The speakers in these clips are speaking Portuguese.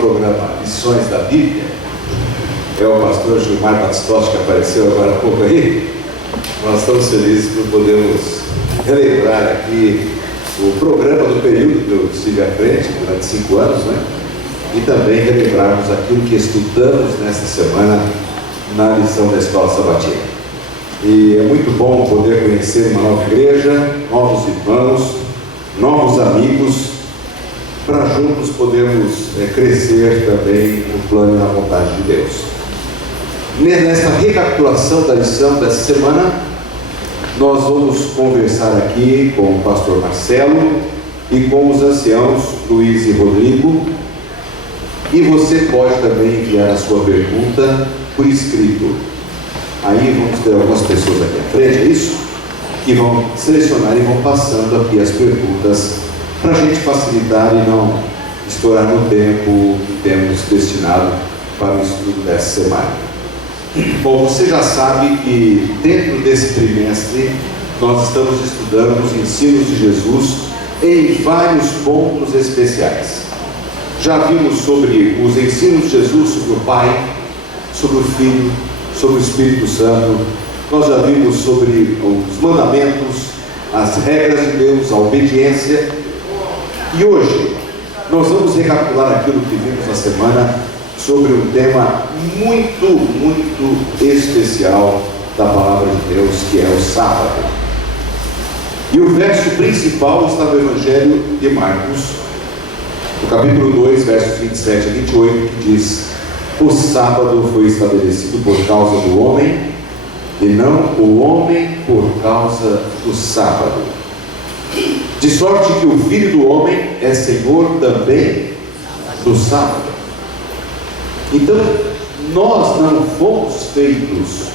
programa Lições da Bíblia. É o pastor Gilmar Batistotti que apareceu agora há pouco aí. Nós estamos felizes por podermos relembrar aqui o programa do período que eu estive à frente durante 5 anos, né? E também relembrarmos aquilo que estudamos nesta semana na lição da Escola Sabatina. E é muito bom poder conhecer uma nova igreja, novos irmãos, novos amigos, para juntos podermos crescer também no plano e na vontade de Deus. Nesta recapitulação da lição dessa semana, nós vamos conversar aqui com o pastor Marcelo e com os anciãos Luiz e Rodrigo. E você pode também enviar a sua pergunta por escrito. Aí vamos ter algumas pessoas aqui à frente, é isso? Que vão selecionar e vão passando aqui as perguntas para a gente facilitar e não estourar no tempo que temos destinado para o estudo dessa semana. Bom, você já sabe que dentro desse trimestre nós estamos estudando os ensinos de Jesus em vários pontos especiais. Já vimos sobre os ensinos de Jesus sobre o Pai, sobre o Filho, sobre o Espírito Santo. Nós já vimos sobre os mandamentos, as regras de Deus, a obediência. E hoje nós vamos recapitular aquilo que vimos na semana sobre um tema muito especial da Palavra de Deus, que é o sábado. E o verso principal está no Evangelho de Marcos, no capítulo 2, versos 27 a 28, que diz: o sábado foi estabelecido por causa do homem, e não o homem por causa do sábado. De sorte que o Filho do Homem é Senhor também do sábado. Então, nós não fomos feitos,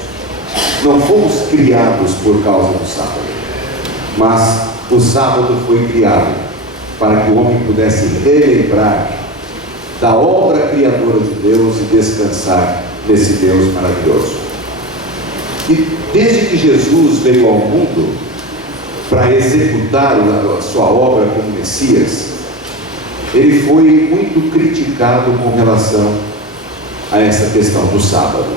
não fomos criados por causa do sábado, mas o sábado foi criado para que o homem pudesse relembrar da obra criadora de Deus e descansar nesse Deus maravilhoso. E desde que Jesus veio ao mundo para executar a sua obra como Messias, ele foi muito criticado com relação a essa questão do sábado.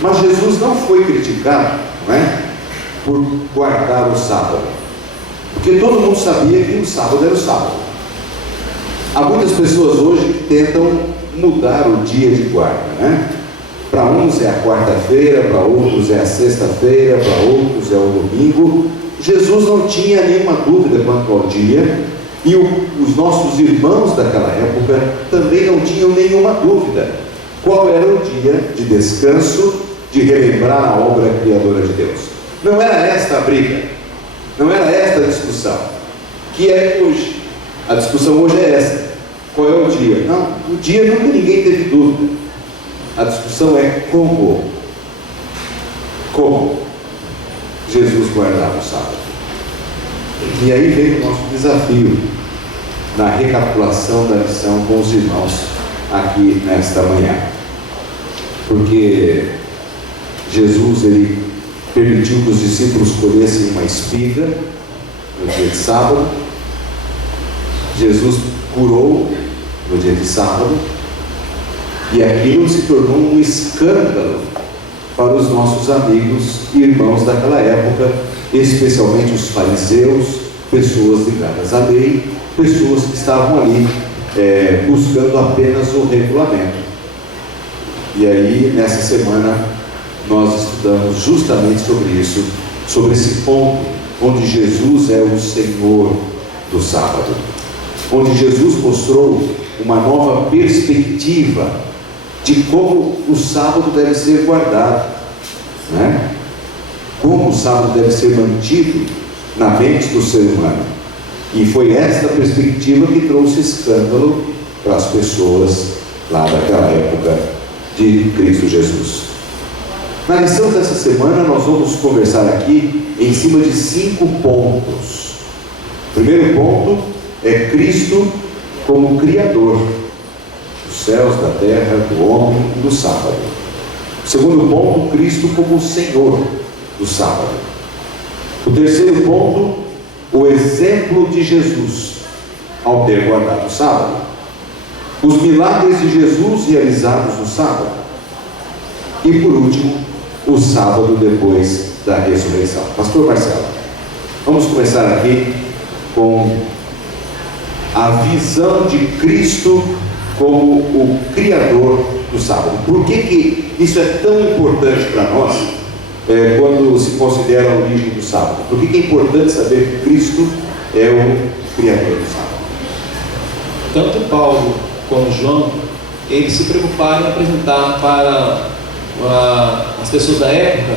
Mas Jesus não foi criticado, não é, por guardar o sábado, porque todo mundo sabia que o sábado era o sábado. Há muitas pessoas hoje que tentam mudar o dia de guarda, né? Para uns é a quarta-feira, para outros é a sexta-feira, para outros é o domingo. Jesus não tinha nenhuma dúvida quanto ao dia, e os nossos irmãos daquela época também não tinham nenhuma dúvida qual era o dia de descanso, de relembrar a obra criadora de Deus. Não era esta a briga, não era esta a discussão, que é hoje. A discussão hoje é essa: qual é o dia? Não, o dia nunca ninguém teve dúvida. A discussão é como Jesus guardava o sábado. E aí vem o nosso desafio na recapitulação da lição com os irmãos aqui nesta manhã. Porque Jesus, ele permitiu que os discípulos colhessem uma espiga no dia de sábado. Jesus curou no dia de sábado, e aquilo se tornou um escândalo para os nossos amigos e irmãos daquela época, especialmente os fariseus, pessoas ligadas à lei, pessoas que estavam ali buscando apenas o regulamento. E aí, nessa semana, nós estudamos justamente sobre isso, sobre esse ponto onde Jesus é o Senhor do sábado, onde Jesus mostrou uma nova perspectiva de como o sábado deve ser guardado, né? Como o sábado deve ser mantido na mente do ser humano. E foi esta perspectiva que trouxe escândalo para as pessoas lá daquela época de Cristo Jesus. Na lição dessa semana nós vamos conversar aqui em cima de 5 pontos. O primeiro ponto é Cristo como Criador dos céus, da terra, do homem e do sábado. O segundo ponto, Cristo como Senhor do sábado. O terceiro ponto, o exemplo de Jesus ao ter guardado o sábado. os milagres de Jesus realizados no sábado e, por último, o sábado depois da ressurreição. Pastor Marcelo, vamos começar aqui com a visão de Cristo como o Criador do sábado. Por que isso é tão importante para nós quando se considera a origem do sábado? Por que é importante saber que Cristo é o Criador do sábado? Tanto Paulo como João, eles se preocuparam em apresentar para as pessoas da época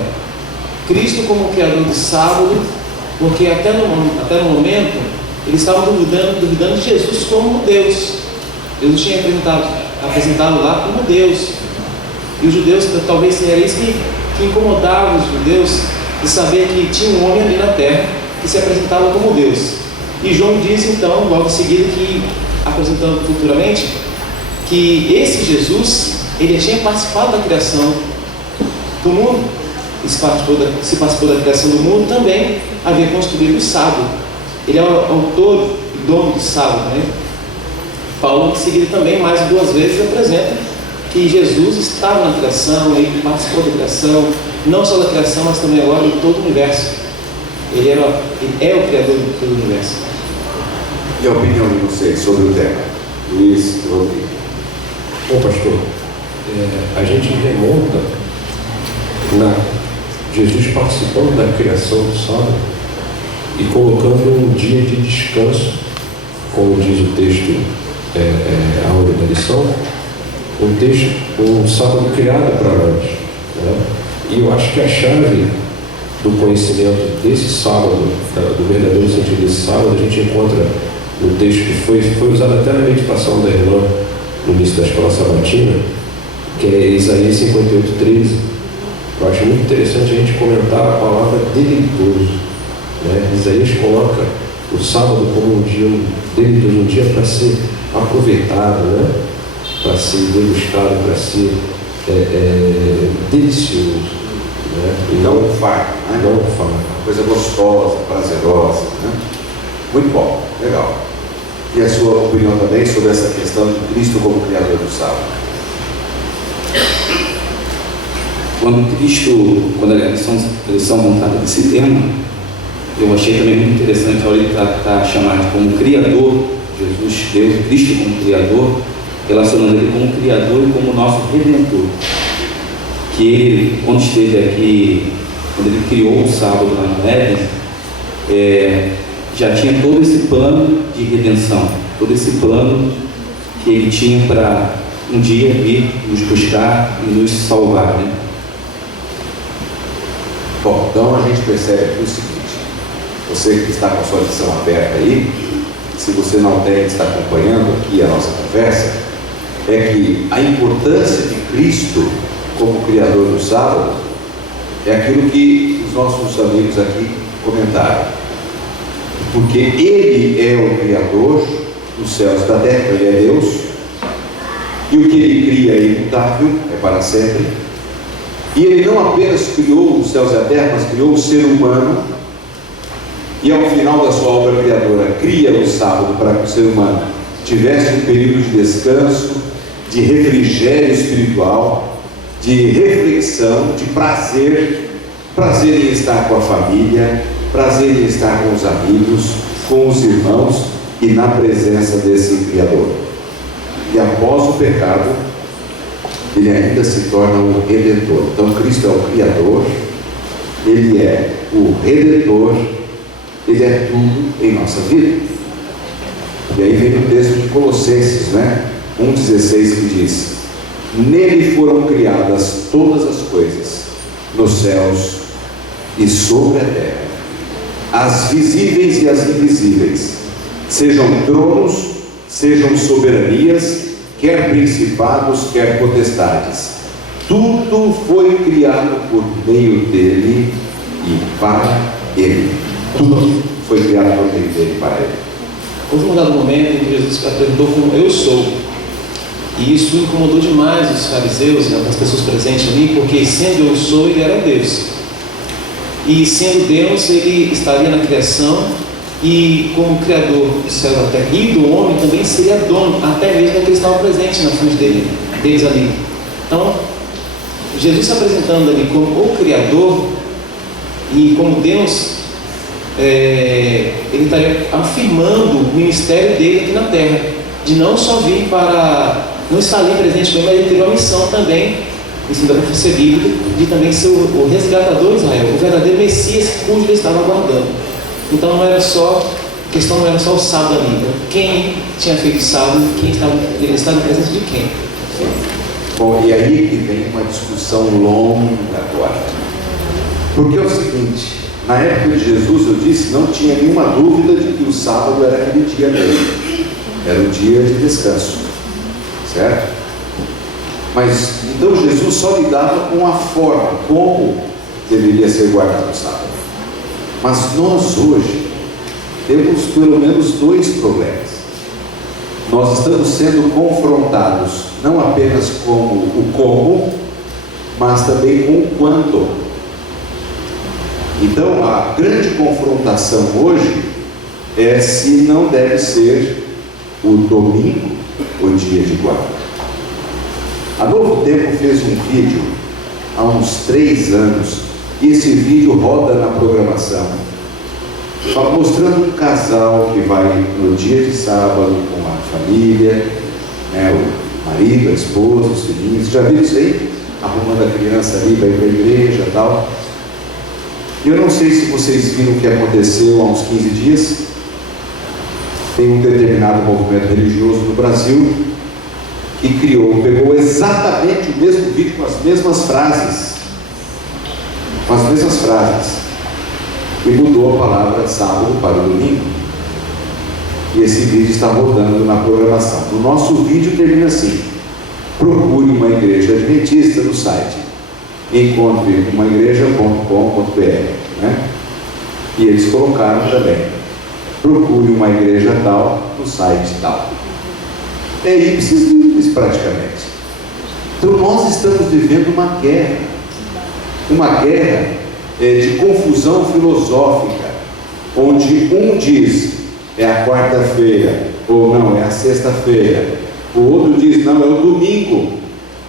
Cristo como o Criador do sábado, porque até no momento eles estavam duvidando de Jesus como Deus. Jesus tinha apresentado lá como Deus, e os judeus, talvez seria isso que incomodava os judeus, de saber que tinha um homem ali na terra que se apresentava como Deus. E João diz então, logo em seguida, que apresentando futuramente, que esse Jesus, ele tinha participado da criação do mundo. Se participou da criação do mundo, também havia construído o sábado. Ele é o autor e dono do sábado, né? Paulo, em seguida, também mais duas vezes apresenta que Jesus estava na criação, ele participou da criação, não só da criação, mas também agora de todo o universo. Ele é o Criador do universo. E a opinião de vocês sobre o tema? Luiz e Rodrigo. Bom, pastor, a gente remonta Jesus participando da criação do sábado e colocando um dia de descanso, como diz o texto áudio da lição, um sábado criado para nós, né? E eu acho que a chave do conhecimento desse sábado, do verdadeiro sentido desse sábado, a gente encontra no texto que foi usado até na meditação da irmã no início da escola sabatina, que é Isaías 58:13. Eu acho muito interessante a gente comentar a palavra deleitoso, né? Isaías coloca o sábado como um dia deleitoso, um dia para ser aproveitado, né? Para ser degustado, para ser delicioso, né? E não um fardo, né? Não um fardo. Coisa gostosa, prazerosa, né? Muito bom, legal. E a sua opinião também sobre essa questão de Cristo como Criador do sábado? Quando a lição montada desse tema, eu achei também muito interessante ao ele tratar, chamar como Criador, Jesus, Deus, Cristo como Criador, relacionando ele como Criador e como nosso Redentor. Que ele, quando esteve aqui, quando ele criou o sábado lá no Éden, já tinha todo esse plano de redenção, todo esse plano que ele tinha para um dia vir nos buscar e nos salvar, né? Bom, então a gente percebe aqui o seguinte: você que está com a sua lição aberta aí, se você não tem, está acompanhando aqui a nossa conversa, é que a importância de Cristo como Criador do sábado é aquilo que os nossos amigos aqui comentaram, porque Ele é o Criador dos céus e da terra, Ele é Deus, e o que Ele cria é imutável, é para sempre. E Ele não apenas criou os céus e a terra, mas criou o ser humano, e ao final da sua obra criadora cria o sábado para que o ser humano tivesse um período de descanso, de refrigério espiritual, de reflexão, de prazer em estar com a família, prazer em estar com os amigos, com os irmãos e na presença desse Criador. E após o pecado, Ele ainda se torna o Redentor. Então Cristo é o Criador, Ele é o Redentor, Ele é tudo em nossa vida. E aí vem o texto de Colossenses, né? 1,16, que diz: nele foram criadas todas as coisas, nos céus e sobre a terra, as visíveis e as invisíveis, sejam tronos, sejam soberanias, quer principados, quer potestades. Tudo foi criado por meio dele e para ele. Tudo foi criado por meio dele e para ele. Houve um dado momento em que Jesus se apresentou como eu sou. E isso incomodou demais os fariseus e as pessoas presentes ali, porque sendo eu sou, ele era Deus. E sendo Deus, ele estaria na criação e como Criador do céu e da terra e do homem, também seria dono, até mesmo daqueles que estavam presentes na frente deles ali. Então, Jesus se apresentando ali como o Criador e como Deus, ele estaria afirmando o ministério dele aqui na terra, de não só vir para, não estar ali presente com ele, mas ele teve uma missão também, isso da profecia bíblica, de também ser o resgatador de Israel, o verdadeiro Messias cujo ele estava aguardando. Então a questão não era só o sábado ali, né? Quem tinha feito sábado, ele estava em presença de quem. Bom, e aí que vem uma discussão longa agora. Porque é o seguinte, na época de Jesus, eu disse, não tinha nenhuma dúvida de que o sábado era aquele dia mesmo. Era o dia de descanso. Certo? Mas, então Jesus só lidava com a forma, como deveria ser guardado o sábado. Mas nós hoje temos pelo menos dois problemas. Nós estamos sendo confrontados não apenas com o como, mas também com o quanto. Então a grande confrontação hoje é se não deve ser o domingo o dia de guarda. A Novo Tempo fez um vídeo há uns 3 anos, e esse vídeo roda na programação, mostrando um casal que vai no dia de sábado com a família, né, o marido, a esposa, os filhinhos. Já viram isso aí? Arrumando a criança ali para ir para a igreja e tal. Eu não sei se vocês viram o que aconteceu há uns 15 dias. Tem um determinado movimento religioso no Brasil que pegou exatamente o mesmo vídeo com as mesmas frases. E mudou a palavra sábado para domingo. E esse vídeo está rodando na programação. O nosso vídeo termina assim: procure uma igreja adventista no site, encontre uma igreja.com.br, né? E eles colocaram também: procure uma igreja tal no site tal. É ipsis literis praticamente. Então nós estamos vivendo uma guerra de confusão filosófica, onde um diz é a quarta-feira, ou não, é a sexta-feira, o outro diz não, é o domingo,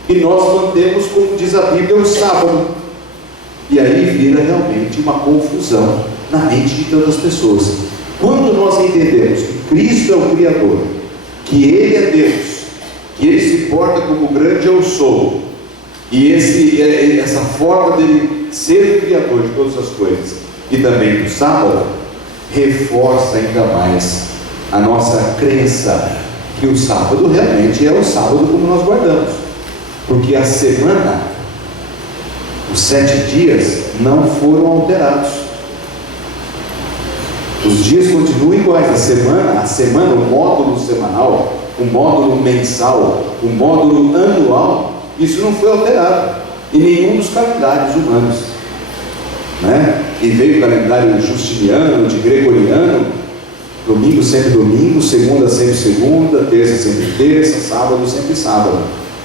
e nós mantemos, como diz a Bíblia, o sábado. E aí vira realmente uma confusão na mente de tantas pessoas. Quando nós entendemos que Cristo é o Criador, que Ele é Deus, que Ele se porta como grande eu sou, e essa forma dele ser o Criador de todas as coisas, e também do sábado, reforça ainda mais a nossa crença que o sábado realmente é o sábado como nós guardamos, porque a semana, os 7 dias não foram alterados, os dias continuam iguais. A semana, o módulo semanal, o módulo mensal, o módulo anual, isso não foi alterado em nenhum dos calendários humanos, né? E veio o calendário justiniano, de gregoriano, domingo sempre domingo, segunda sempre segunda, terça sempre terça, sábado sempre sábado.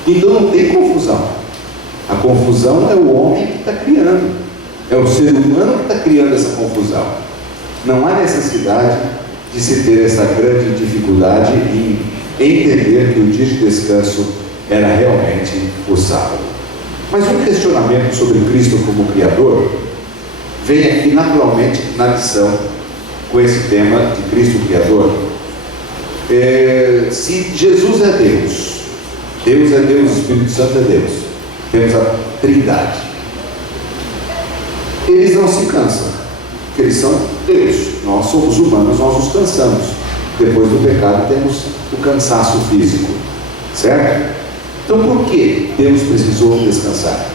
Então não tem confusão. A confusão é o homem que está criando, é o ser humano que está criando essa confusão. Não há necessidade de se ter essa grande dificuldade em entender que o dia de descanso era realmente o sábado. Mas um questionamento sobre Cristo como Criador vem aqui naturalmente na lição com esse tema de Cristo Criador. Se Jesus é Deus, Deus é Deus, o Espírito Santo é Deus, temos a Trindade, eles não se cansam, porque eles são Deus. Nós somos humanos, nós nos cansamos. Depois do pecado temos o cansaço físico, certo? Então por que Deus precisou descansar?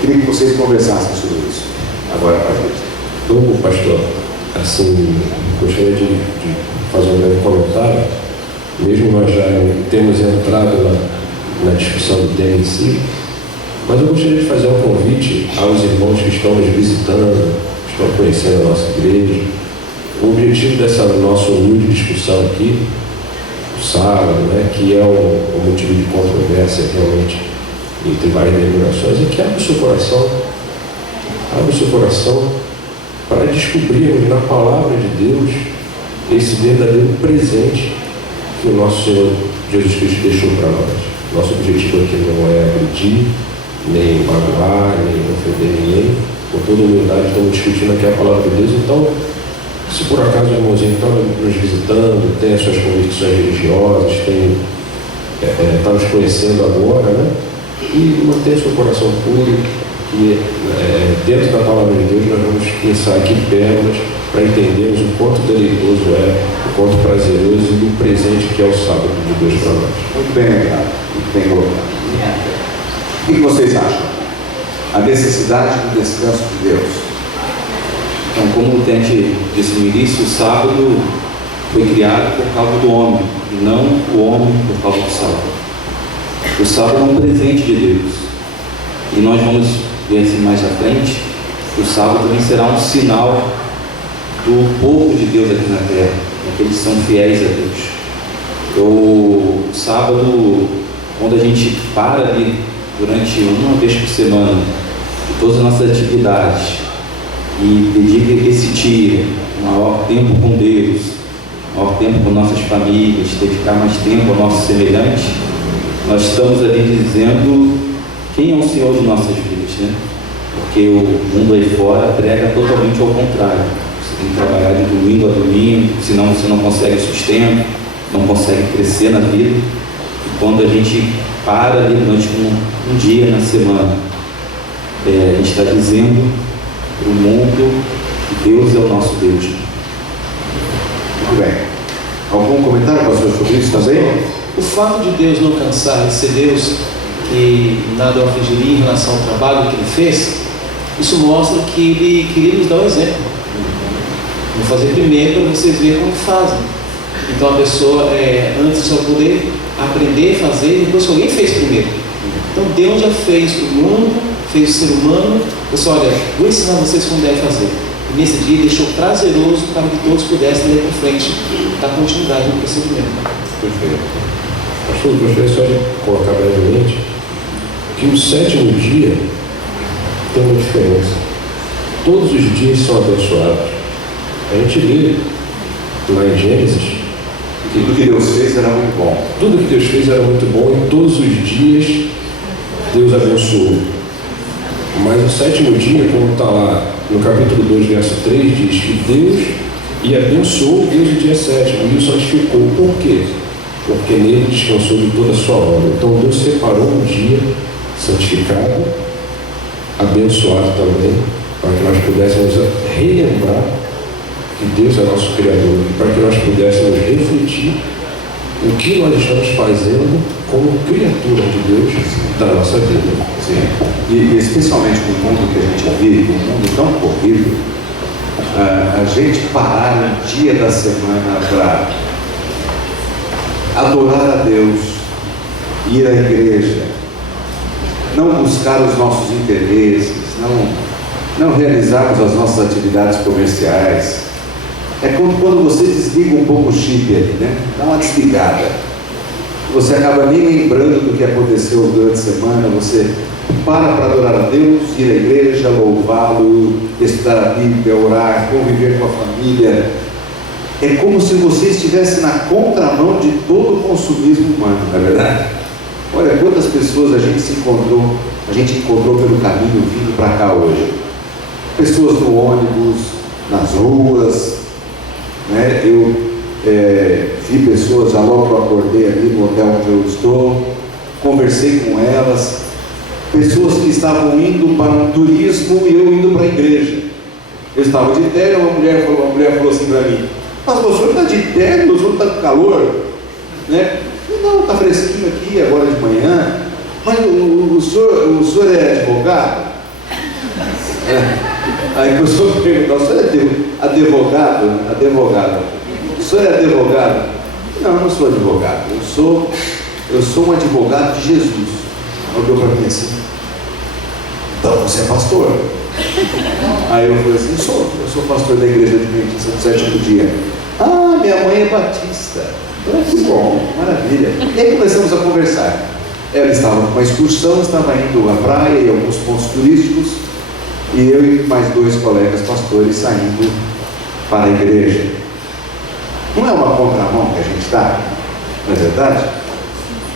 Queria que vocês conversassem sobre isso agora para a gente. Então, pastor, assim, gostaria de fazer um breve comentário, mesmo nós já temos entrado na discussão do tema em si, mas eu gostaria de fazer um convite aos irmãos que estão nos visitando, que estão conhecendo a nossa igreja. O objetivo dessa nossa humilde discussão aqui, o sábado, né, que é o motivo de controvérsia realmente entre várias denominações, é que abre o seu coração para descobrirmos na palavra de Deus esse verdadeiro presente que o nosso Senhor Jesus Cristo deixou para nós. Nosso objetivo aqui não é agredir, nem magoar, nem ofender ninguém. Com toda humildade, estamos discutindo aqui a palavra de Deus. Então, se por acaso o irmãozinho está nos visitando, tem as suas convicções religiosas, está nos conhecendo agora, né? E mantenha seu coração puro, e dentro da palavra de Deus nós vamos pensar aqui pérolas para entendermos o quanto deleitoso o quanto prazeroso e o presente que é o sábado de Deus para nós. Muito bem lembrado, muito bem colocado. O que vocês acham? A necessidade do descanso de Deus. Então, como o Tente disse no início, o sábado foi criado por causa do homem, e não o homem por causa do sábado. O sábado é um presente de Deus. E nós vamos ver assim mais à frente, o sábado também será um sinal do povo de Deus aqui na terra, aqueles que são fiéis a Deus. O sábado, quando a gente para ali durante uma vez por semana de todas as nossas atividades e dedica esse dia, maior tempo com Deus, maior tempo com nossas famílias, dedicar mais tempo ao nosso semelhante, nós estamos ali dizendo quem é o Senhor de nossas vidas, né? Porque o mundo aí fora prega totalmente ao contrário. Você tem que trabalhar de domingo a domingo, senão você não consegue sustento, não consegue crescer na vida. E quando a gente para ali durante um dia na semana, a gente está dizendo para o mundo que Deus é o nosso Deus. Muito bem. Algum comentário, pastor, sobre isso também? O fato de Deus não cansar de ser Deus, que nada o afligiria em relação ao trabalho que Ele fez, isso mostra que Ele queria nos dar um exemplo. Vou fazer primeiro para vocês verem como fazem. Então a pessoa, antes só poder aprender a fazer, depois que alguém fez primeiro. Então Deus já fez o mundo, fez o ser humano. Pessoal, olha, vou ensinar vocês como deve fazer. E nesse dia deixou prazeroso para que todos pudessem ir para frente, dar continuidade no procedimento. Perfeito. Pastor, eu gostaria só de colocar brevemente que o sétimo dia tem uma diferença. Todos os dias são abençoados. A gente lê lá em Gênesis que Tudo que Deus fez era muito bom. tudo que Deus fez era muito bom e todos os dias Deus abençoou. Mas o sétimo dia, como está lá no capítulo 2, verso 3, diz que Deus abençoou Deus o dia sétimo e o santificou. Por quê? Porque nele descansou de toda a sua obra. Então Deus separou um dia santificado, abençoado também, para que nós pudéssemos relembrar que Deus é nosso Criador e para que nós pudéssemos refletir o que nós estamos fazendo como criatura de Deus da nossa vida. Sim. E especialmente no mundo que a gente vive, um mundo tão corrido, a gente parar um dia da semana para adorar a Deus, ir à igreja, não buscar os nossos interesses, não realizarmos as nossas atividades comerciais. É quando você desliga um pouco o chip ali, né? Dá uma desligada. Você acaba nem lembrando do que aconteceu durante a semana, você para adorar a Deus, ir à igreja, louvá-lo, estudar a Bíblia, orar, conviver com a família. É como se você estivesse na contramão de todo o consumismo humano, não é verdade? Olha quantas pessoas a gente encontrou pelo caminho vindo para cá hoje. Pessoas no ônibus, nas ruas, né? Eu vi pessoas, já logo que eu acordei ali no hotel onde eu estou, conversei com elas, pessoas que estavam indo para um turismo e eu indo para a igreja. Eu estava de terno, uma mulher falou assim para mim: mas o senhor está de terno, o senhor está com calor, né? Não, está fresquinho aqui agora de manhã. Mas o senhor é advogado? Aí a pessoa perguntou: o senhor é advogado? Advogado. O senhor é advogado? Não, não sou advogado. Eu sou um advogado de Jesus. Olhou para mim assim: então você é pastor? Aí eu falei assim: eu sou pastor da igreja adventista do sétimo dia. Ah, minha mãe é batista. Que bom, maravilha. E aí começamos a conversar. Ela estava com uma excursão, estava indo à praia e alguns pontos turísticos, e eu e mais 2 colegas pastores saindo para a igreja. Não é uma contramão que a gente está, não é verdade?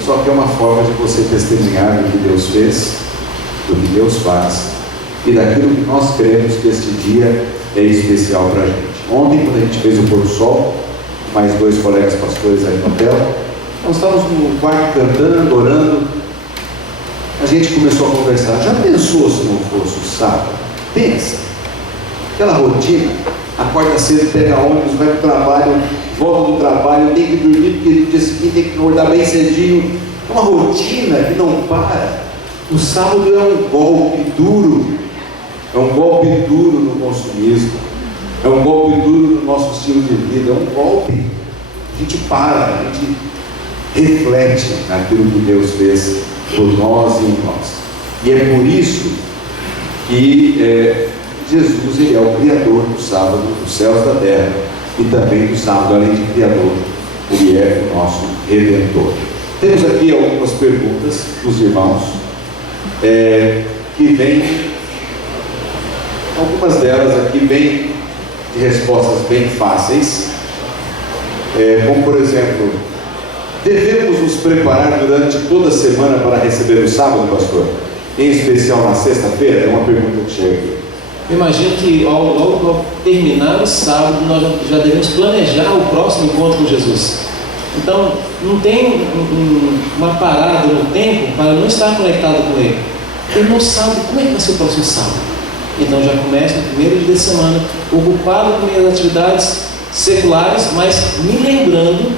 Só que é uma forma de você testemunhar do que Deus fez, do que Deus faz e daquilo que nós cremos que este dia é especial para a gente. Ontem, quando a gente fez o pôr do sol, mais 2 colegas pastores aí no hotel, nós estávamos no quarto cantando, orando. A gente começou a conversar. Já pensou se não fosse o sábado? Pensa. Aquela rotina, acorda cedo, pega ônibus, vai para o trabalho, volta do trabalho, tem que dormir porque no dia seguinte tem que acordar bem cedinho. É uma rotina que não para. O sábado é um golpe duro. É um golpe duro no consumismo. É um golpe duro no nosso estilo de vida. É um golpe. A gente para, a gente reflete naquilo que Deus fez por nós e em nós. E é por isso que Jesus, ele é o Criador do sábado, dos céus e da terra, e também do sábado, além de Criador, ele é o nosso Redentor. Temos aqui algumas perguntas dos irmãos, que vêm, algumas delas aqui vêm de respostas bem fáceis, como por exemplo: devemos nos preparar durante toda a semana para receber o sábado, pastor? Em especial na sexta-feira? É uma pergunta que chega aqui. Eu imagino que logo ao terminar o sábado, nós já devemos planejar o próximo encontro com Jesus. Então, não tem uma parada no tempo para não estar conectado com Ele. Terminou o sábado, como é que vai ser o próximo sábado? Então já começa no primeiro dia da semana, ocupado com minhas atividades seculares, mas me lembrando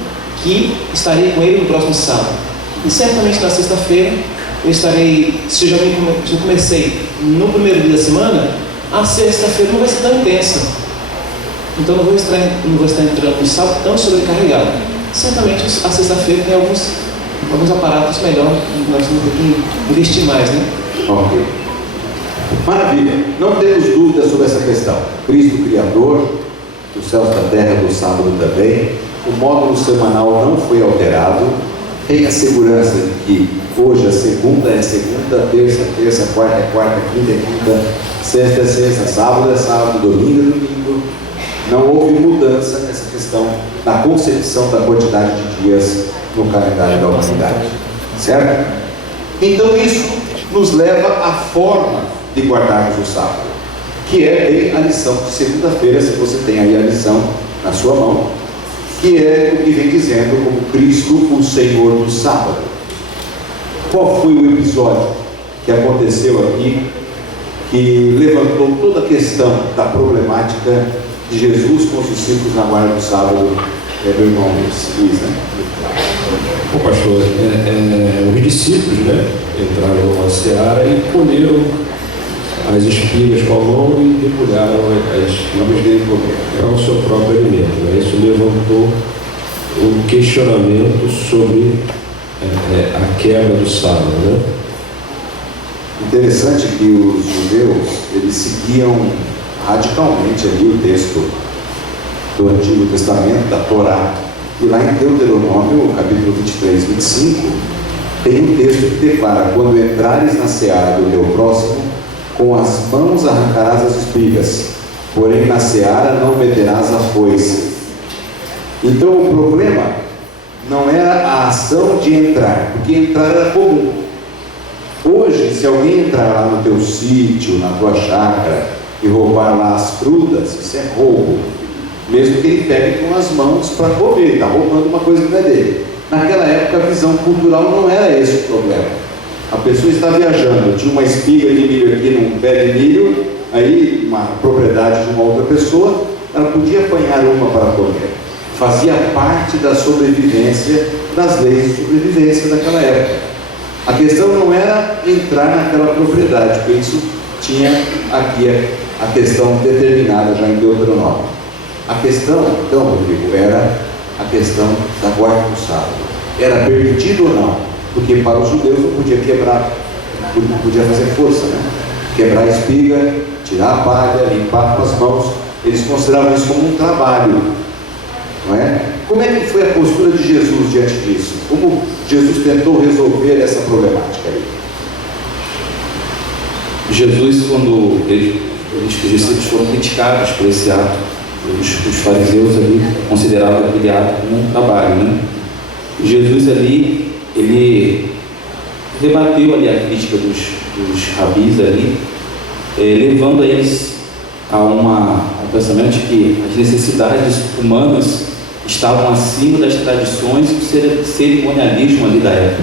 que estarei com Ele no próximo sábado. E certamente na sexta-feira eu estarei, se eu comecei no primeiro dia da semana, a sexta-feira não vai ser tão intensa. Então não vou estar entrando no sábado tão sobrecarregado. Certamente a sexta-feira tem alguns aparatos melhores, nós temos que investir mais, né? Ok. Maravilha. Não temos dúvidas sobre essa questão. Cristo Criador, dos céus, da terra, do sábado também. O módulo semanal não foi alterado. Tenha segurança de que hoje a segunda é segunda, terça é terça, quarta é quarta, quinta é quinta, sexta é sexta, sábado é sábado, domingo é domingo. Não houve mudança nessa questão da concepção da quantidade de dias no calendário da humanidade. Certo? Então isso nos leva à forma de guardarmos o sábado, que é bem a lição de segunda-feira, se você tem aí a lição na sua mão, que é o que vem dizendo como Cristo, o Senhor do sábado. Qual foi o episódio que aconteceu aqui, que levantou toda a questão da problemática de Jesus com os discípulos na guarda do sábado? Meu irmão Luiz, né? Bom, pastor, os discípulos, né, entraram numa seara e colheram as espigas com a mão e debulharam as espigas dele para o seu próprio alimento, né? Isso levantou um questionamento sobre a quebra do sábado, né? Interessante que os judeus, eles seguiam radicalmente ali o texto do Antigo Testamento, da Torá, e lá em Deuteronômio, capítulo 23, 25, tem um texto que declara: quando entrares na seara do teu próximo, com as mãos arrancarás as espigas, porém na seara não meterás a foice. Então o problema não era a ação de entrar, porque entrar era comum. Hoje, se alguém entrar lá no teu sítio, na tua chácara, e roubar lá as frutas, isso é roubo. Mesmo que ele pegue com as mãos para comer, está roubando uma coisa que não é dele. Naquela época a visão cultural não era esse o problema. A pessoa está viajando, tinha uma espiga de milho aqui num pé de milho, aí uma propriedade de uma outra pessoa, ela podia apanhar uma para comer. Fazia parte da sobrevivência, das leis de sobrevivência daquela época. A questão não era entrar naquela propriedade, porque isso tinha aqui a questão determinada já em Deuteronômio. A questão, então, Rodrigo, era a questão da guarda do sábado. Era permitido ou não? Porque para os judeus não podia quebrar, não podia fazer força, né? Quebrar a espiga, tirar a palha, limpar com as mãos. Eles consideravam isso como um trabalho, não é? Como é que foi a postura de Jesus diante disso? Como Jesus tentou resolver essa problemática aí? Jesus, quando os discípulos foram criticados por esse ato, Os fariseus ali consideravam aquele ato como um trabalho, né? E Jesus ali, ele rebateu ali a crítica dos rabis ali, levando a eles a um pensamento de que as necessidades humanas estavam acima das tradições e do cerimonialismo ali da época,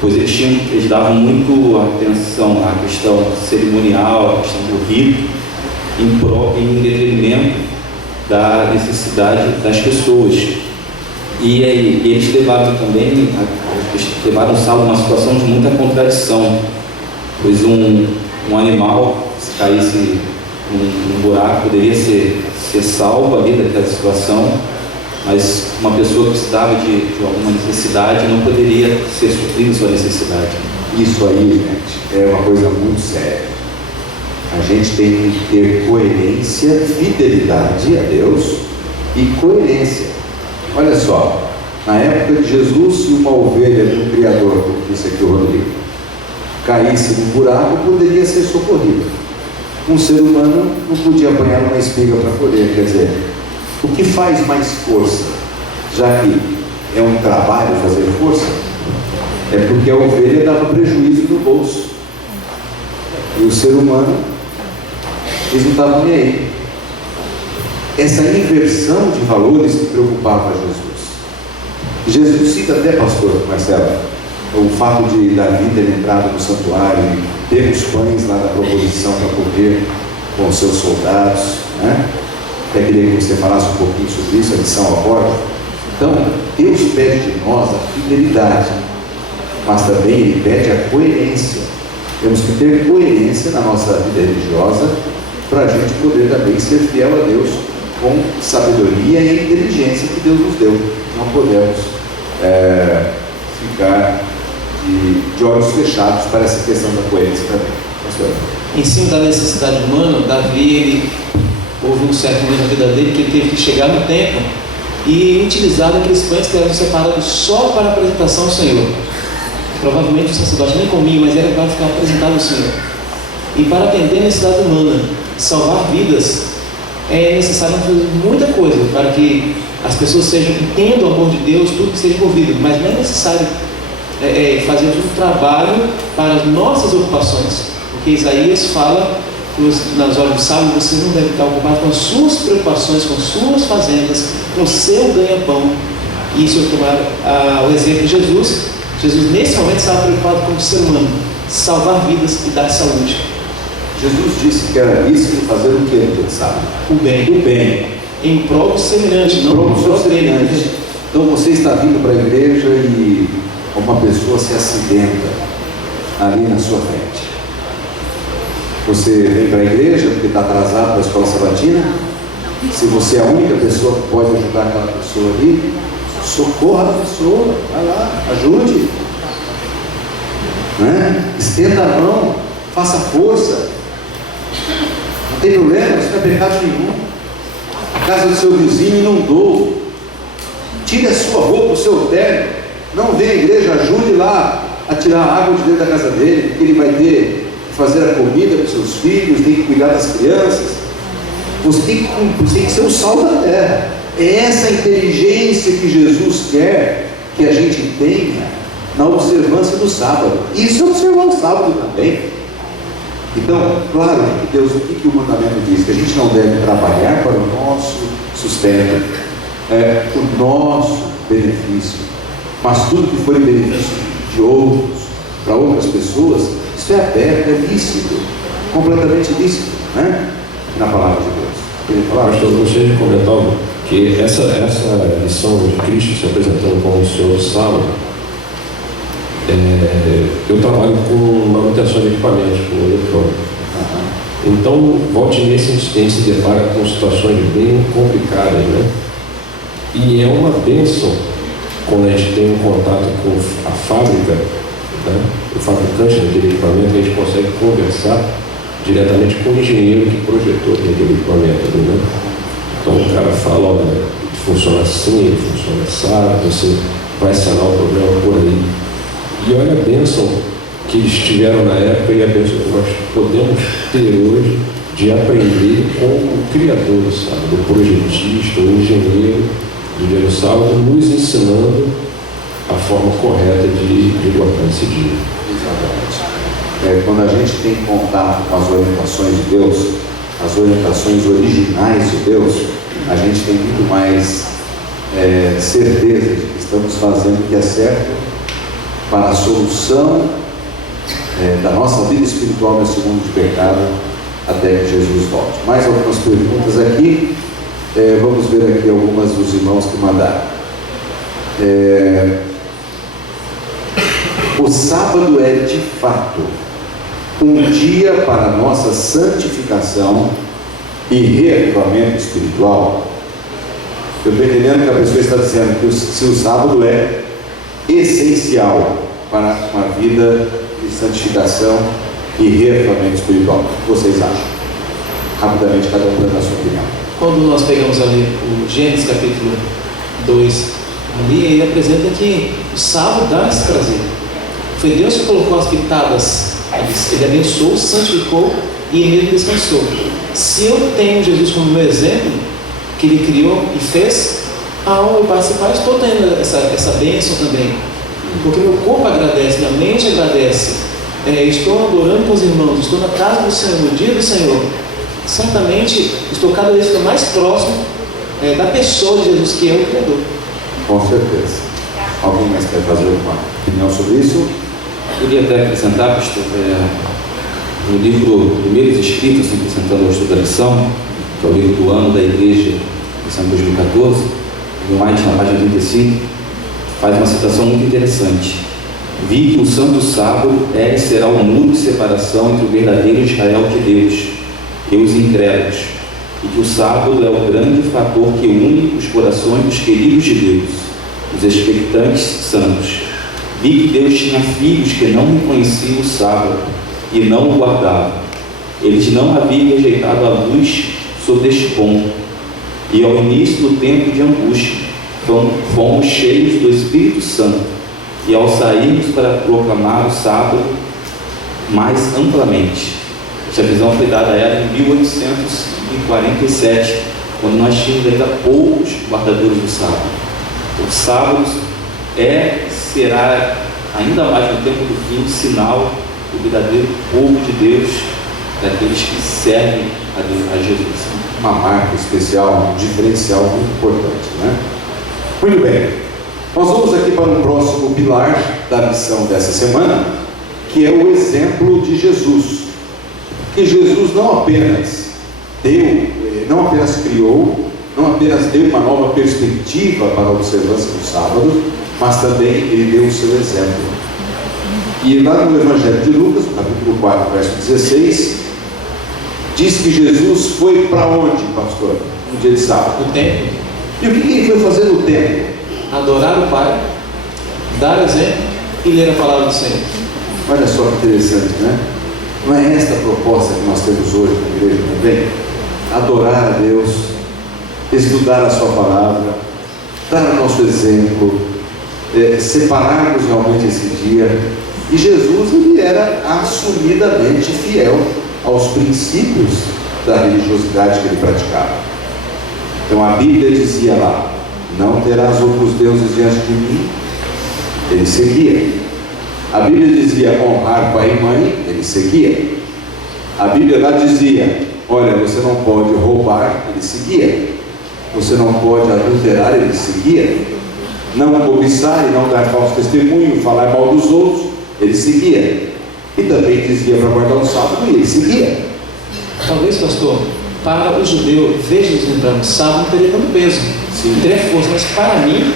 pois eles davam muito atenção à questão cerimonial, à questão do rito, em detrimento da necessidade das pessoas. E aí, eles levaram Saulo a uma situação de muita contradição, pois um animal, se caísse num buraco, poderia ser salvo ali daquela situação, mas uma pessoa que precisava de alguma necessidade não poderia ser suprida sua necessidade. Isso aí, gente, é uma coisa muito séria. A gente tem que ter coerência, fidelidade a Deus e coerência. Olha só, na época de Jesus, se uma ovelha de um criador, como disse aqui o Rodrigo, caísse num buraco, poderia ser socorrida. Um ser humano não podia apanhar uma espiga para colher. Quer dizer, o que faz mais força, já que é um trabalho fazer força, é porque a ovelha dava prejuízo no bolso. E o ser humano, eles não estavam nem aí. Essa inversão de valores que preocupava Jesus. Jesus cita até, pastor Marcelo, o fato de Davi ter entrado no santuário e ter os pães lá da proposição para comer com os seus soldados, né? Até queria que você falasse um pouquinho sobre isso, a lição à porta. Então, Deus pede de nós a fidelidade, mas também Ele pede a coerência. Temos que ter coerência na nossa vida religiosa para a gente poder também ser fiel a Deus com sabedoria e inteligência que Deus nos deu. Não podemos ficar de olhos fechados para essa questão da coerência também. Pastor. Em cima da necessidade humana, Davi, houve um certo momento na vida dele que ele teve que chegar no templo e utilizar aqueles pães que eram separados só para a apresentação ao Senhor. Provavelmente o sacerdote nem comia, mas era para ficar apresentado ao Senhor. E para atender a necessidade humana, salvar vidas, é necessário fazer muita coisa para que as pessoas entendam o amor de Deus, tudo que seja envolvido, mas não é necessário fazer um trabalho para as nossas ocupações, porque Isaías fala nas horas do sábado, você não deve estar ocupado com as suas preocupações, com suas fazendas, com o seu ganha-pão. E se eu tomar o exemplo de Jesus nesse momento estava preocupado com o ser humano, salvar vidas e dar saúde. Jesus disse que era lícito fazer o que ele pensava? O bem. Em prol do semelhante, não em prol dele. Então você está vindo para a igreja e uma pessoa se acidenta ali na sua frente. Você vem para a igreja porque está atrasado para a escola sabatina. Se você é a única pessoa que pode ajudar aquela pessoa ali, socorra a pessoa, vai lá, ajude, né? Estenda a mão, faça força. Não tem problema, isso não é pecado nenhum. A casa do seu vizinho inundou, tire a sua roupa, o seu terno, não vem à igreja, ajude lá a tirar a água de dentro da casa dele, porque ele vai ter que fazer a comida para os seus filhos, tem que cuidar das crianças. Você tem que ser o sal da terra. É essa inteligência que Jesus quer que a gente tenha na observância do sábado. Isso é observar o sábado também. Então, claro, Deus, o que o mandamento diz? Que a gente não deve trabalhar para o nosso sustento, o nosso benefício, mas tudo que for em benefício de outros, para outras pessoas, isso é aberto, é lícito, completamente lícito, né? Na palavra de Deus. Queria falar? Pastor, eu gostaria de comentar algo, que essa lição de Cristo se apresentando como o Senhor do sábado, eu trabalho com manutenção de equipamentos, com eletrônico. Então, volte e meia, a gente se depara com situações bem complicadas, né? E é uma bênção quando a gente tem um contato com a fábrica, né? O fabricante daquele equipamento, a gente consegue conversar diretamente com o engenheiro que projetou aquele equipamento, né? Então o cara fala, olha, funciona assim, ele funciona assado, você vai sanar o problema por aí. E olha a bênção que eles tiveram na época e a bênção que nós podemos ter hoje de aprender com o criador do sábado, o projetista, o engenheiro do dia do sábado, nos ensinando a forma correta de guardar esse dia. Exatamente. Quando a gente tem contato com as orientações de Deus, as orientações originais de Deus, a gente tem muito mais certeza de que estamos fazendo o que é certo para a solução da nossa vida espiritual nesse mundo de pecado, até que Jesus volte. Mais algumas perguntas aqui. Vamos ver aqui algumas dos irmãos que mandaram. O sábado é de fato um dia para a nossa santificação e reavivamento espiritual. Eu estou entendendo que a pessoa está dizendo que se o sábado é essencial para uma vida de santificação e reavivamento espiritual. O que vocês acham? Rapidamente, cada um dando a sua opinião. Quando nós pegamos ali o Gênesis capítulo 2, ali ele apresenta que o sábado dá esse prazer. Foi Deus que colocou as pitadas, ele abençoou, santificou e ele descansou. Se eu tenho Jesus como meu exemplo, que ele criou e fez, ao eu participar, estou tendo essa bênção também. Porque meu corpo agradece, minha mente agradece. Estou adorando com os irmãos, estou na casa do Senhor, no dia do Senhor. Certamente estou cada vez mais próximo da pessoa de Jesus, que é o Criador. Com certeza. Alguém mais quer fazer uma opinião sobre isso? Eu queria até acrescentar, pastor, no livro Primeiros Escritos, acrescentando ao estudo da lição, que é o livro do ano da Igreja de São 2014, no mais na página 35, faz uma citação muito interessante. Vi que o santo sábado é e será o muro de separação entre o verdadeiro Israel de Deus e os incrédulos, e que o sábado é o grande fator que une os corações dos queridos de Deus, os expectantes santos. Vi que Deus tinha filhos que não reconheciam o sábado e não o guardavam. Eles não haviam rejeitado a luz sobre este ponto, e ao início do tempo de angústia fomos cheios do Espírito Santo, e ao sairmos para proclamar o sábado mais amplamente. Essa visão foi dada a ela em 1847, quando nós tínhamos ainda poucos guardadores do sábado. O sábado será ainda mais no tempo do fim, sinal do verdadeiro povo de Deus, daqueles que servem a Jesus. Uma marca especial, um diferencial muito importante, né? Muito bem. Nós vamos aqui para o próximo pilar da missão dessa semana, que é o exemplo de Jesus. Que Jesus não apenas criou, não apenas deu uma nova perspectiva para a observância do sábado, mas também ele deu o seu exemplo. E lá no Evangelho de Lucas, no capítulo 4, verso 16, diz que Jesus foi para onde, pastor? No dia de sábado. No templo. E o que ele foi fazer no templo? Adorar o Pai, dar exemplo e ler a palavra do Senhor. Olha só que interessante, né? Não é esta a proposta que nós temos hoje na igreja também? Adorar a Deus, estudar a sua palavra, dar o nosso exemplo, separarmos realmente esse dia. E Jesus, ele era assumidamente fiel aos princípios da religiosidade que ele praticava. Então a Bíblia dizia lá: não terás outros deuses diante de mim. Ele seguia. A Bíblia dizia honrar pai e mãe. Ele seguia. A Bíblia lá dizia: olha, você não pode roubar. Ele seguia. Você não pode adulterar. Ele seguia. Não cobiçar e não dar falso testemunho, falar mal dos outros. Ele seguia. E também dizia para guardar o sábado, e ele seguia. Talvez, pastor, para o judeu, veja-nos lembrando, sábado não teria tanto peso, não teria força, mas para mim,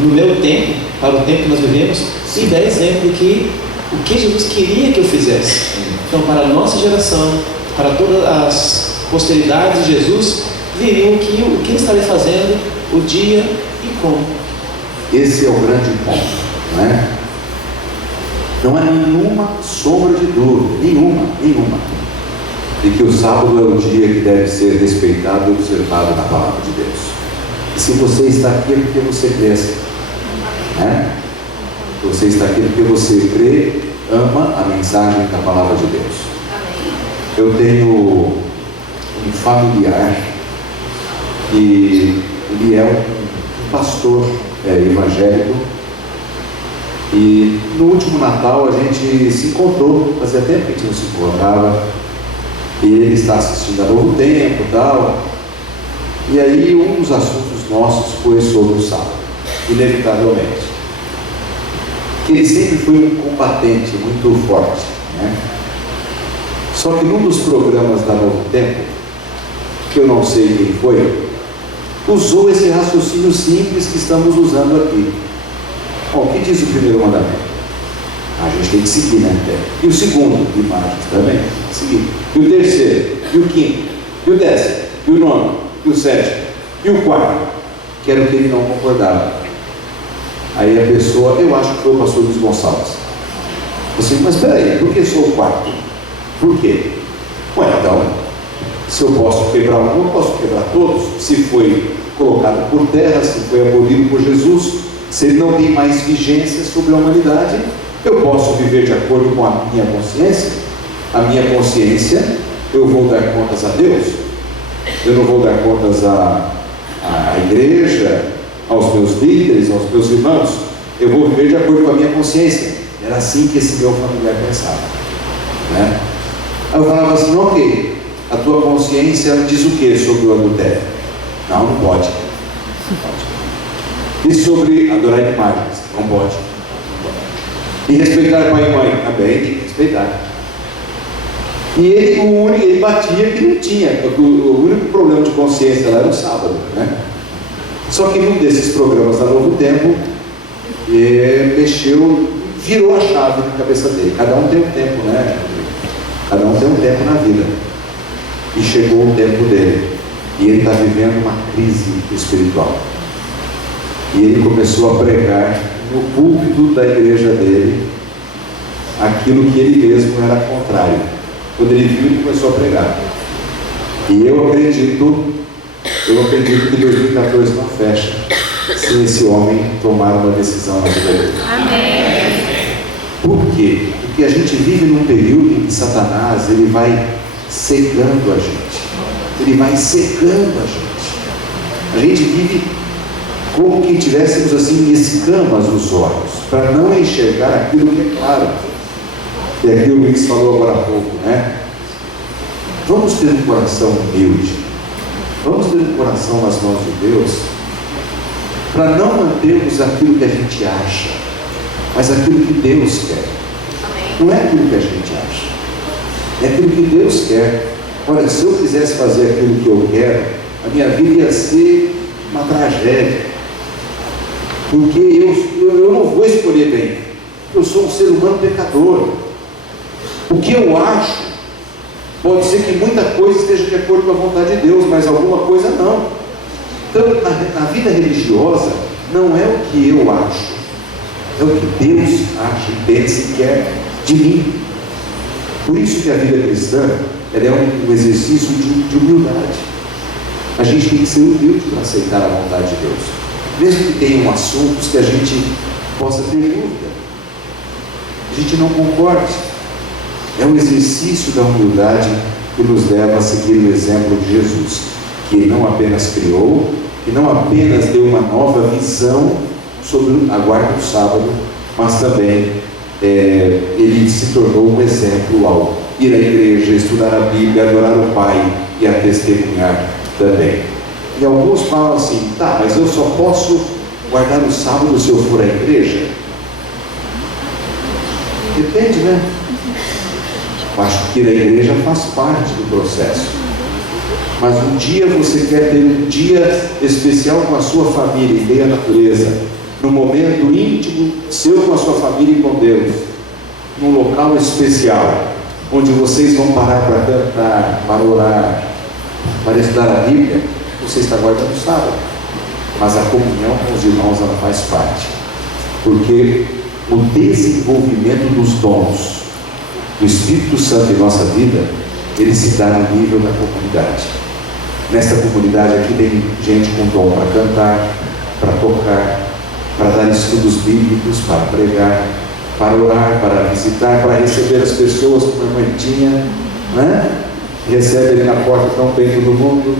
no meu tempo, para o tempo que nós vivemos, se dá exemplo que o que Jesus queria que eu fizesse. Então, para a nossa geração, para todas as posteridades de Jesus, viriam o que ele estaria fazendo, o dia e como. Esse é o grande ponto, não é? Não há nenhuma sombra de dúvida, nenhuma, de que o sábado é o dia que deve ser respeitado e observado na palavra de Deus. E se você está aqui é porque você cresce, né? Você está aqui porque você crê, ama a mensagem da palavra de Deus. Eu tenho um familiar e ele é um pastor evangélico, e no último Natal a gente se encontrou, fazia tempo que a gente não se encontrava, e ele está assistindo a Novo Tempo e tal, e aí um dos assuntos nossos foi sobre o sábado, inevitavelmente. Que ele sempre foi um combatente muito forte, né? Só que num dos programas da Novo Tempo, que eu não sei quem foi, usou esse raciocínio simples que estamos usando aqui. Bom, o que diz o primeiro mandamento? A gente tem que seguir, né? E o segundo, imagens também, tem que seguir. E o terceiro, e o quinto, e o 10º, e o 9º, e o 7º, e o 4º, que era o que ele não concordava. Aí a pessoa, eu acho que foi o pastor Luiz Gonçalves. Assim, mas espera aí, por que sou o 4º? Por quê? Ué, então, se eu posso quebrar um, eu posso quebrar todos. Se foi colocado por terra, se foi abolido por Jesus, se ele não tem mais vigência sobre a humanidade, eu posso viver de acordo com a minha consciência. A minha consciência, eu vou dar contas a Deus. Eu não vou dar contas à igreja, aos meus líderes, aos meus irmãos. Eu vou viver de acordo com a minha consciência. Era assim que esse meu familiar pensava, né? Aí eu falava assim, ok, a tua consciência diz o que sobre o adultério? Não, não pode. E sobre adorar imagens? Não pode. E respeitar pai e mãe? Também tem que respeitar. E ele batia que não tinha, o único problema de consciência lá era o sábado, né? Só que num desses programas da Novo Tempo, virou a chave na cabeça dele. Cada um tem um tempo, né? Cada um tem um tempo na vida. E chegou o tempo dele. E ele está vivendo uma crise espiritual. E ele começou a pregar no púlpito da igreja dele aquilo que ele mesmo era contrário. Quando ele viu, ele começou a pregar. E eu acredito que 2014 não fecha se esse homem tomar uma decisão na vida dele. Amém. Por quê? Porque a gente vive num período em que Satanás ele vai cegando a gente. Ele vai cegando a gente. A gente vive como que tivéssemos assim escamas nos olhos, para não enxergar aquilo que é claro. E aqui o Luiz falou agora há pouco, né? Vamos ter um coração humilde. Vamos ter um coração nas mãos de Deus, para não mantermos aquilo que a gente acha, mas aquilo que Deus quer. Não é aquilo que a gente acha, é aquilo que Deus quer. Olha, se eu quisesse fazer aquilo que eu quero, a minha vida ia ser uma tragédia, porque eu não vou escolher bem. Eu sou um ser humano pecador. O que eu acho, pode ser que muita coisa esteja de acordo com a vontade de Deus, mas alguma coisa não. Então, na vida religiosa, não é o que eu acho, é o que Deus acha e pensa e quer de mim. Por isso que a vida cristã, ela é um exercício de humildade. A gente tem que ser humilde para aceitar a vontade de Deus, mesmo que tenham assuntos que a gente possa ter dúvida, a gente não concorde. É um exercício da humildade que nos leva a seguir o exemplo de Jesus, que não apenas criou, que não apenas deu uma nova visão sobre a guarda do sábado, mas também ele se tornou um exemplo ao ir à igreja, estudar a Bíblia, adorar o Pai e a testemunhar também. E alguns falam assim, tá, mas eu só posso guardar o sábado se eu for à igreja? Depende, né? Eu acho que ir à igreja faz parte do processo. Mas um dia você quer ter um dia especial com a sua família, em meio à natureza, num momento íntimo seu com a sua família e com Deus, num local especial, onde vocês vão parar para cantar, para orar, para estudar a Bíblia, você está guardando o sábado. Mas a comunhão com os irmãos, ela faz parte, porque o desenvolvimento dos dons do Espírito Santo em nossa vida, ele se dá no nível da comunidade. Nesta comunidade aqui tem gente com dom para cantar, para tocar, para dar estudos bíblicos, para pregar, para orar, para visitar, para receber as pessoas como a irmã tinha, né? Recebe ele na porta tão bem todo mundo.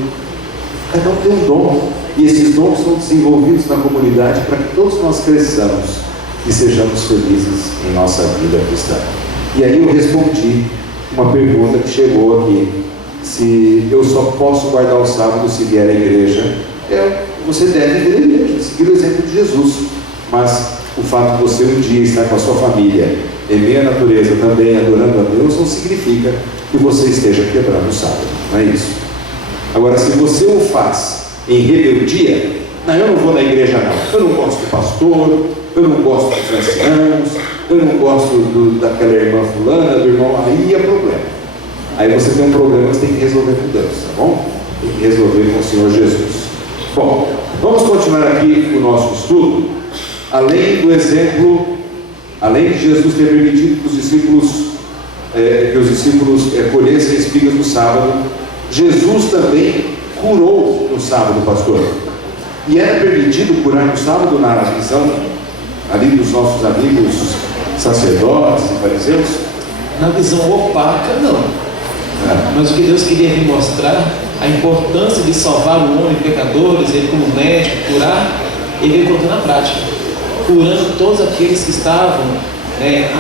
Cada um tem um dom, e esses dons são desenvolvidos na comunidade para que todos nós cresçamos e sejamos felizes em nossa vida cristã. E aí eu respondi uma pergunta que chegou aqui: se eu só posso guardar o sábado se vier à igreja. Você deve vir à igreja, seguir o exemplo de Jesus, mas o fato de você um dia estar com a sua família em meia natureza também adorando a Deus não significa que você esteja quebrando o sábado, não é isso. Agora, se você o faz em rebeldia, não, eu não vou na igreja não, eu não gosto do pastor, eu não gosto dos anciãos, eu não gosto daquela irmã fulana, do irmão, aí é problema. Aí você tem um problema que você tem que resolver com Deus, tá bom? Tem que resolver com o Senhor Jesus. Bom, vamos continuar aqui o nosso estudo. Além do exemplo, além de Jesus ter permitido que os discípulos colhessem espigas no sábado, Jesus também curou no sábado, pastor. E era permitido curar no sábado na visão ali dos nossos amigos sacerdotes e fariseus? Na visão opaca, não. Mas o que Deus queria vir mostrar, a importância de salvar o homem, pecadores, ele como médico, curar, ele veio colocando na prática, curando todos aqueles que estavam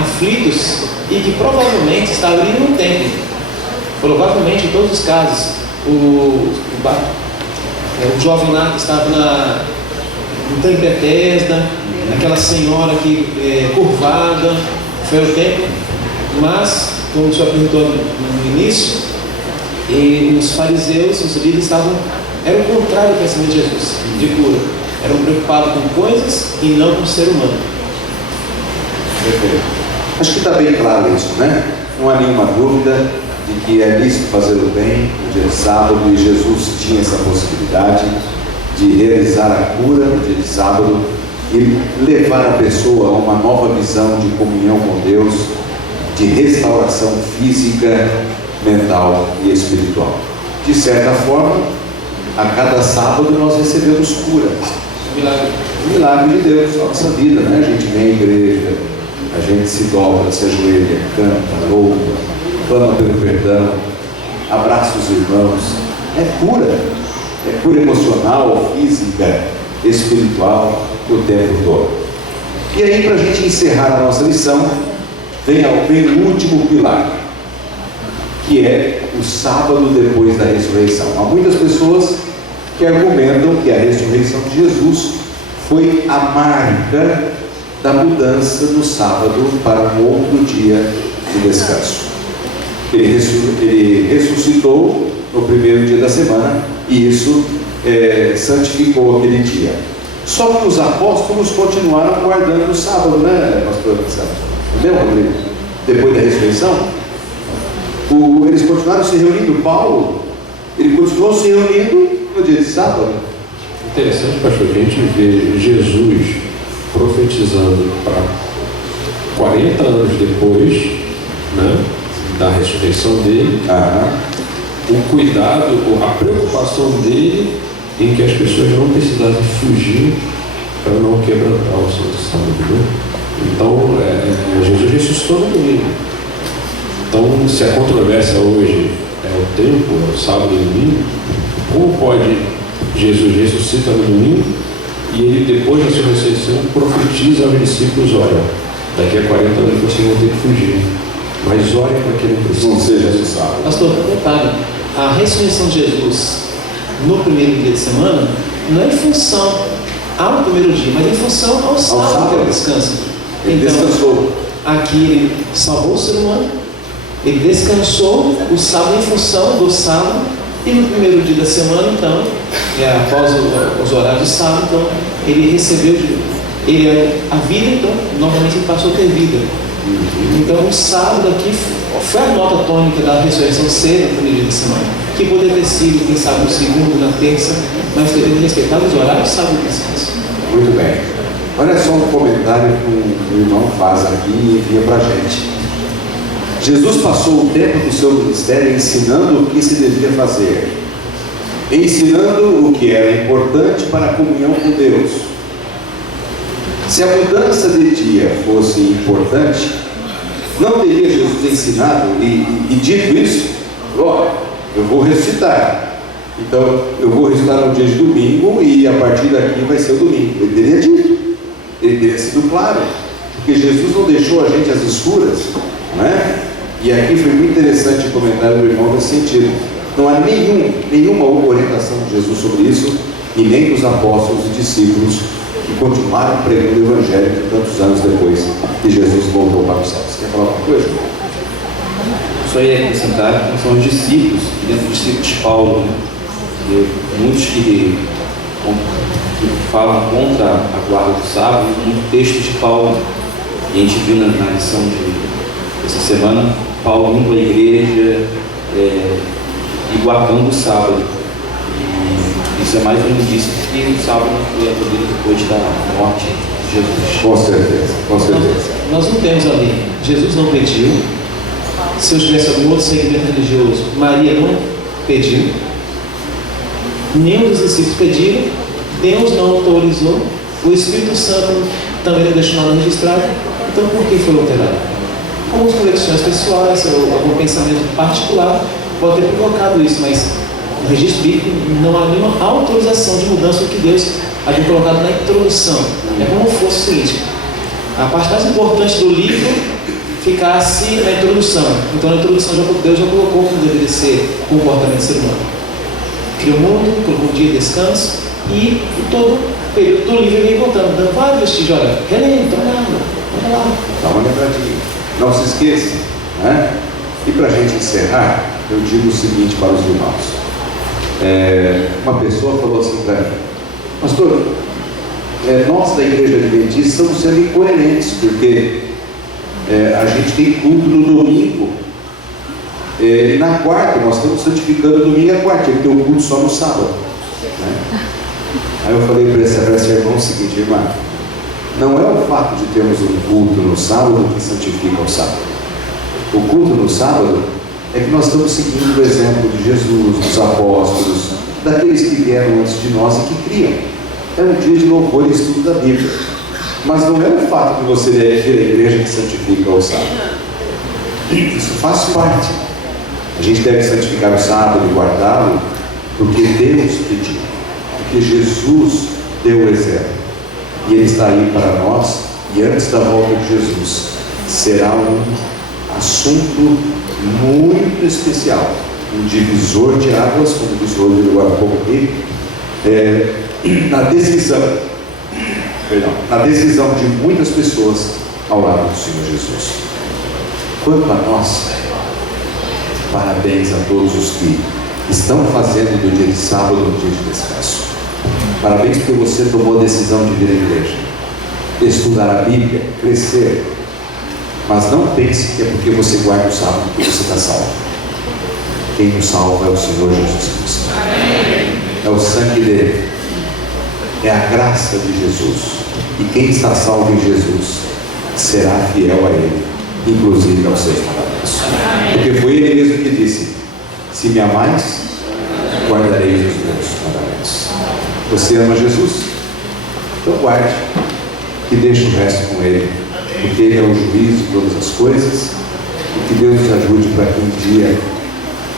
aflitos e que provavelmente estavam ali no templo. Provavelmente, em todos os casos, o jovem lá que estava no templo de Betesda, aquela senhora que curvada, foi ao templo, mas, como o senhor apresentou no início, e os fariseus, os líderes eram o contrário do pensamento de Jesus, de cura. Eram preocupados com coisas e não com o ser humano. Perfeito. Acho que está bem claro isso, né? Não há nenhuma dúvida de que é lícito fazer o bem no dia de sábado, e Jesus tinha essa possibilidade de realizar a cura no dia de sábado e levar a pessoa a uma nova visão de comunhão com Deus, de restauração física, mental e espiritual. De certa forma, a cada sábado nós recebemos cura. O milagre de Deus na nossa vida, né? A gente vem à igreja, a gente se dobra, se ajoelha, canta, louva, clama pelo perdão, abraça os irmãos. É cura emocional, física, espiritual, o tempo todo. E aí, para a gente encerrar a nossa lição, vem o último pilar, que é o sábado depois da ressurreição. Há muitas pessoas que argumentam que a ressurreição de Jesus foi a marca da mudança do sábado para um outro dia de descanso. Ele ressuscitou no primeiro dia da semana e isso santificou aquele dia. Só que os apóstolos continuaram guardando o sábado, né, pastor? Lembra, Rodrigo? Depois da ressurreição, eles continuaram se reunindo. Paulo, ele continuou se reunindo no dia de sábado. Interessante, pastor, que a gente vê Jesus profetizando para 40 anos depois, né, da ressurreição dele, o cuidado, a preocupação dele em que as pessoas não precisassem fugir para não quebrantar o santo sábado, né? Então, Jesus ressuscitou no domingo. Então, se a controvérsia hoje é o tempo, é o sábado e o domingo, como pode Jesus ressuscita no domingo e ele, depois da sua ressurreição, profetiza aos discípulos: olha, daqui a 40 anos vocês vão ter que fugir, mas olhem para que não precisa. Não seja no sábado. Pastor, detalhe, a ressurreição de Jesus no primeiro dia de semana não é em função ao primeiro dia, mas em função ao sábado que ele descansa. Ele descansou. Aqui ele salvou o ser humano, ele descansou o sábado em função do sábado, e no primeiro dia da semana, então, após os horários de sábado, então, ele recebeu a vida, então, novamente ele passou a ter vida. Então, o sábado aqui foi a nota tônica da ressurreição ser no primeiro dia da semana, que poderia ter sido, quem sabe, no segundo, na terça, mas devendo respeitar os horários de sábado e descanso. Muito bem. Olha só um comentário que o irmão faz aqui e envia para a gente. Jesus passou o tempo do seu ministério ensinando o que se devia fazer, ensinando o que era importante para a comunhão com Deus. Se a mudança de dia fosse importante, não teria Jesus ensinado e dito isso Olha, eu vou ressuscitar. Então, eu vou ressuscitar no dia de domingo e a partir daqui vai ser o domingo. Ele teria dito, ele teria sido claro, porque Jesus não deixou a gente às escuras, não é? E aqui foi muito interessante o comentário do irmão nesse sentido. Não há nenhuma orientação de Jesus sobre isso, e nem dos apóstolos e discípulos que continuaram pregando o Evangelho tantos anos depois que Jesus voltou para os céus. Você quer falar alguma coisa? Só ia acrescentar que são os discípulos, dentro dos discípulos de Paulo, né? E muitos que falam contra a guarda do sábado, muito texto de Paulo. E a gente viu na lição dessa semana, Paulo indo à igreja e guardando o sábado. E isso é mais um indício que o sábado não foi abolido depois da morte de Jesus. Com certeza, com certeza. Nós não temos ali, Jesus não pediu. Se eu tivesse algum outro segmento religioso, Maria não pediu. Nenhum dos discípulos pediram. Deus não autorizou. O Espírito Santo também não deixou nada registrado. Então, por que foi alterado? Algumas convicções pessoais, ou algum pensamento particular pode ter provocado isso, mas no registro bíblico não há nenhuma autorização de mudança do que Deus havia colocado na introdução. É como fosse o seguinte: a parte mais importante do livro ficasse na introdução. Então, na introdução, Deus já colocou como deveria ser o comportamento do ser humano. Criou o mundo, colocou um dia de descanso, e todo o período do livro vem contando, dando vários vestígios. Olha, relembra, olha lá. Dá uma lembradinha. Não se esqueça, né? E para a gente encerrar, eu digo o seguinte para os irmãos. Uma pessoa falou assim para mim: pastor, nós da igreja adventista estamos sendo incoerentes, porque a gente tem culto no domingo e na quarta nós estamos santificando o domingo e a quarta, ele tem um culto só no sábado, né? Aí eu falei para essa irmã o seguinte: irmã, não é o fato de termos um culto no sábado que santifica o sábado. O culto no sábado é que nós estamos seguindo o exemplo de Jesus, dos apóstolos, daqueles que vieram antes de nós e que criam. É um dia de louvor e estudo da Bíblia. Mas não é o fato de você vir à igreja que santifica o sábado. Isso faz parte. A gente deve santificar o sábado e guardá-lo porque Deus pediu, porque Jesus deu o exemplo. E Ele está aí para nós, e antes da volta de Jesus será um assunto muito especial, um divisor de águas, como disse o Rodrigo agora há pouco aqui, na decisão de muitas pessoas ao lado do Senhor Jesus. Quanto a nós, parabéns a todos os que estão fazendo do dia de sábado um dia de descanso. Parabéns porque você tomou a decisão de vir à igreja, estudar a Bíblia, crescer. Mas não pense que é porque você guarda o sábado que você está salvo. Quem nos salva é o Senhor Jesus Cristo. É o sangue dele. É a graça de Jesus. E quem está salvo em Jesus será fiel a Ele, inclusive aos seus mandamentos. Porque foi Ele mesmo que disse: se me amais, guardareis os meus mandamentos. Você ama Jesus? Então guarde e deixe o resto com Ele, porque Ele é o juiz de todas as coisas. E que Deus nos ajude para que um dia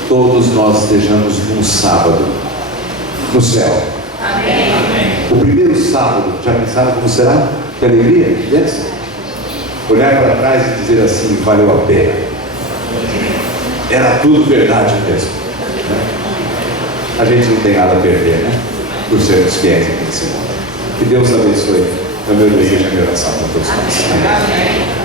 todos nós estejamos num sábado no céu. Amém. O primeiro sábado, já pensaram como será? Que alegria, dessa? Olhar para trás e dizer assim: valeu a pena. Era tudo verdade mesmo, né? A gente não tem nada a perder, né? Por sermos fiéis aqui nesse mundo. Que Deus abençoe. É o meu desejo e a minha oração para todos nós. Amém.